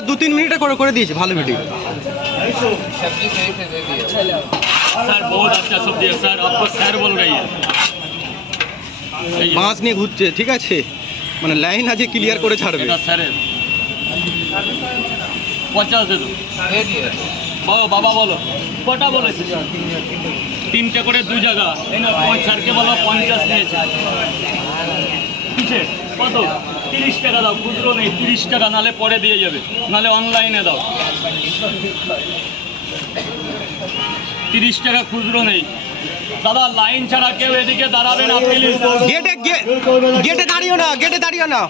দু তিন মিনিটে করে করে দিয়েছে ভালো মিটিং স্যার বহুত আচ্ছা স্যার স্যার বল রাই মাছ নিয়ে ঘুরছে ঠিক আছে? মানে লাইন আজকে ক্লিয়ার করে ছাড়বে। স্যারের। পঞ্চাশ দেবো বলো বাবা বলো। কটা বলেছে? তিনটে করে দু জায়গা। এই না স্যারকে বলো পঞ্চাশ নিয়েছে কিসে কত? তিরিশ টাকা দাও খুচরো নেই তিরিশ টাকা নালে পরে দিয়ে যাবে। নালে অনলাইনে দাও। তিরিশ টাকা খুচরো নেই। দাদা লাইন ছাড়া কেউ এদিকে দাঁড়াবে না প্লিজ গেটে গেটে দাঁড়িও না গেটে দাঁড়িও না।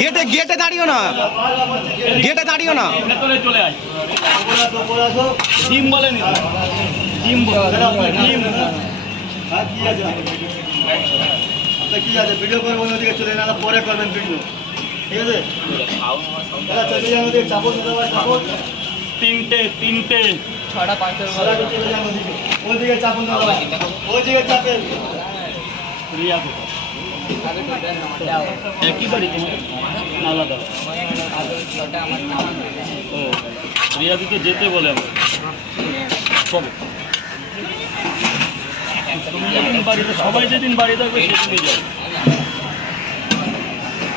গেটে গেটে দাঁড়িও না। গেটে দাঁড়িও না। ভেতরে চলে আয়। বলেনি কি আছে? কি আছে? ভিডিও করবেন ওদিকে চলে যান পরে করবেন ভিডিও ঠিক আছে? চলে যান চাপো চাপো তিনটে তিনটে। দাদা চলে যান ওদিকে ওদিকে চাপুন দাদা ওদিকে চাপেন একই বাড়ি আলাদা। ও রিয়া যেতে বলে আমার কবে বাড়িতে সবাই যেদিন বাড়ি থাকবে সেদিনই যাবে।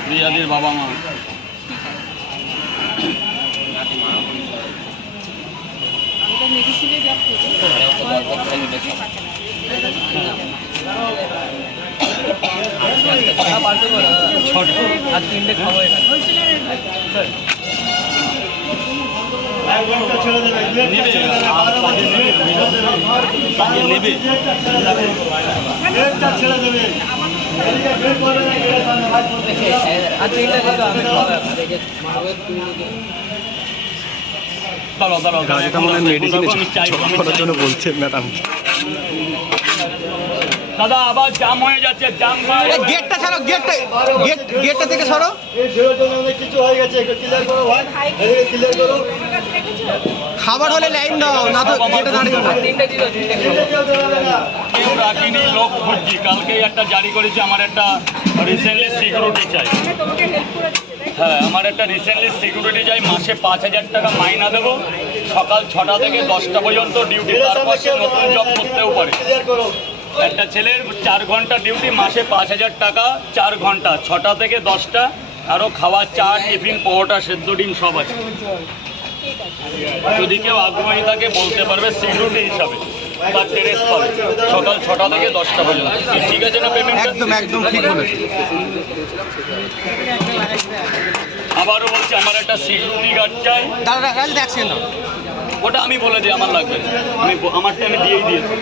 রিয়াদের বাবা মা ছটা এক ঘণ্টা ছেড়ে দেবে দু একটা নেবে ছেড়ে দেবে আর বারো মেডিসিনে করার জন্য ম্যাডাম। দাদা আবার জাম হয়ে যাচ্ছে জাম গেটটা ছাড়ো গেটটা গেট গেটটা থেকে সরো। কিছু হয়ে গেছে ক্লিয়ার করো ভাই ক্লিয়ার করো। খাবার হলে লাইন দাও না তো গেটে দাঁড়িও না তিনটে কেউ কেউ রাখিনি লোক খুঁজছি কালকেই একটা জারি করেছে আমার একটা রিসেন্টলি সিকিউরিটি চাই। হ্যাঁ আমার একটা রিসেন্টলি সিকিউরিটি চাই মাসে পাঁচ হাজার টাকা মাইনা দেবো। সকাল ছটা থেকে দশটা পর্যন্ত ডিউটি তারপর সে নতুন জব করতেও পারে। একটা ছেলের চার ঘণ্টা ডিউটি মাসে পাঁচ হাজার টাকা চার ঘণ্টা ছটা থেকে দশটা আরও খাওয়া চা টিফিন পরোটা সেদ্ধ ডিম সব আছে। যদি কেউ আগ্রহী থাকে বলতে পারবে সিকিউরিটি হিসাবে তার টেরেস পাবে। সকাল ছটা থেকে দশটা পর্যন্ত। ঠিক আছে না পেমেন্ট একদম একদম ঠিক বলেছ। আবারও বলছি আমার একটা সিকিউরিটি গার্ড চাই। দাদা দেখছেন না। ওটা আমি বলে দিই আমার লাগবে আমি আমারটা আমি দিয়েই দিয়েছি।